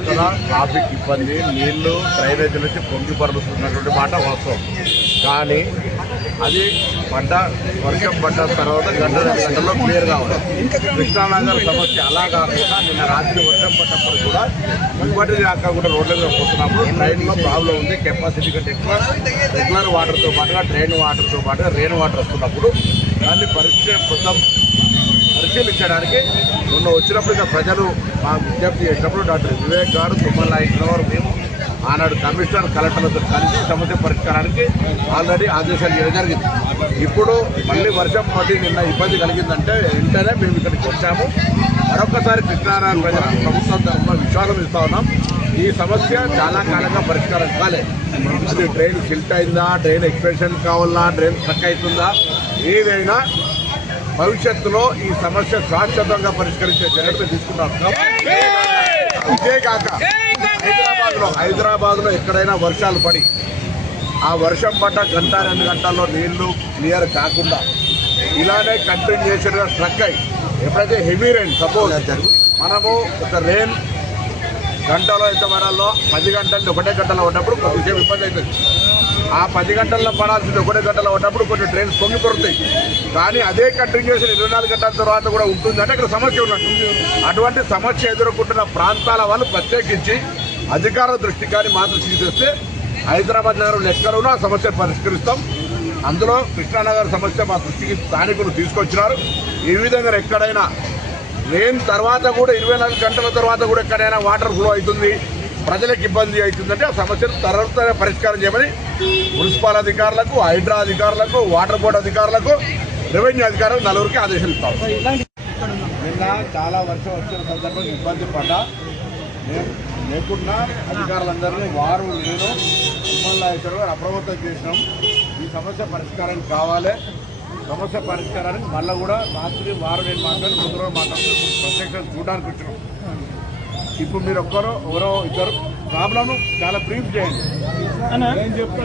పక్కన ట్రాఫిక్ ఇబ్బంది నీళ్ళు డ్రైనేజ్ నుంచి పొంగి పరుస్తున్నటువంటి మాట వాస్తవం. కానీ అది పడ్డ వర్షం పడ్డ తర్వాత గంట రెండు గంటల్లో క్లియర్ కావాలి. కృష్ణానగర్ సమస్య అలా కాకుండా నిన్న రాత్రి వర్షం పడ్డప్పుడు కూడా ఇప్పటి దాకా కూడా రోడ్ల మీద పోతున్నప్పుడు ట్రైన్లో ప్రాబ్లం ఉంది. కెపాసిటీ కంటే ఎక్కువ. రెగ్యులర్ వాటర్తో పాటుగా ట్రైన్ వాటర్తో పాటుగా రెయిన్ వాటర్ వస్తున్నప్పుడు దాన్ని పరీక్ష మొత్తం పరిశీలించడానికి మొన్న వచ్చినప్పుడు ప్రజలు మా విజ్ఞప్తి చేసినప్పుడు డాక్టర్ వివేక్ గారు తుమ్మల నాయకుల వారు మేము ఆనాడు కమిషనర్ కలెక్టర్లతో కలిసి సమస్య పరిష్కారానికి ఆల్రెడీ ఆదేశాలు ఇవ్వడం జరిగింది. ఇప్పుడు మళ్ళీ వర్షం పడి నిన్న ఇబ్బంది కలిగిందంటే వెంటనే మేము ఇక్కడికి వచ్చాము. మరొకసారి కృష్ణారాయణ ప్రజలకు ప్రభుత్వం తరఫున విశ్వాసం ఇస్తా ఉన్నాం. ఈ సమస్య చాలా కాలంగా పరిష్కారం కాలేదు అది ట్రైన్ సిల్ట్ అయిందా? ట్రైన్ ఎక్స్పెన్షన్ కావాలా? ట్రైన్ స్ట్రక్ అవుతుందా? ఏదైనా భవిష్యత్తులో ఈ సమస్య శాశ్వతంగా పరిష్కరించే చర్యలు మేము తీసుకున్నాం. ఇదే హైదరాబాద్లో హైదరాబాద్లో హైదరాబాద్లో ఎక్కడైనా వర్షాలు పడి ఆ వర్షం పడ్డ గంట రెండు గంటల్లో నీళ్ళు క్లియర్ కాకుండా ఇలానే కంటిన్యూషన్గా స్ట్రక్ అయ్యి ఎప్పుడైతే హెవీ రెయిన్ సపోజ్ మనము ఒక రెయిన్ గంటలో ఎంత పడాలో పది గంటలు ఒకటే గంటలో ఉన్నప్పుడు కొద్దిసేపు ఇబ్బంది అవుతుంది. ఆ పది గంటల్లో పడాల్సింది ఒకటే గంటలో ఉన్నప్పుడు కొన్ని ట్రైన్స్ పొంగి కొరుతాయి కానీ అదే కంటిన్యూషన్ ఇరవై నాలుగు గంటల తర్వాత కూడా ఉంటుందంటే ఇక్కడ సమస్య ఉన్నట్టు. అటువంటి సమస్య ఎదుర్కొంటున్న ప్రాంతాల వాళ్ళు ప్రత్యేకించి అధికార దృష్టి కానీ మా దృష్టికి తెస్తే హైదరాబాద్ నగరం లెక్కలోనూ ఆ సమస్యను పరిష్కరిస్తాం. అందులో కృష్ణానగర్ సమస్య మా దృష్టికి స్థానికులు తీసుకొచ్చినారు. ఈ విధంగా ఎక్కడైనా లేని తర్వాత కూడా ఇరవై నాలుగు గంటల తర్వాత కూడా ఎక్కడైనా వాటర్ ఫ్లో అవుతుంది. ప్రజలకు ఇబ్బంది అవుతుందంటే ఆ సమస్యను త్వరగా పరిష్కారం చేయమని మున్సిపల్ అధికారులకు హైడ్రా అధికారులకు వాటర్ బోర్డు అధికారులకు రెవెన్యూ అధికారులకు నలుగురికి ఆదేశాలు ఇస్తాం. నిన్న చాలా వర్షం వచ్చిన సందర్భంగా ఇబ్బంది పడ్డా. నేను లేకుండా అధికారులందరినీ వారు నేను తిరుమల నాయకుడు గారు అప్రమత్తం చేసినాం. ఈ సమస్య పరిష్కారం కావాలి. సమస్య పరిష్కారానికి మళ్ళీ కూడా రాత్రి వారు నేను మాట్లాడి ముందు రోజు మాట్లాడుతూ ప్రత్యక్షంగా చూడడానికి వచ్చినాం. ఇప్పుడు మీరు ఒక్కరో ఎవరో ఇద్దరు. ప్రాబ్లమ్ చాలా బ్రీఫ్ చేయండి. నేను చెప్తా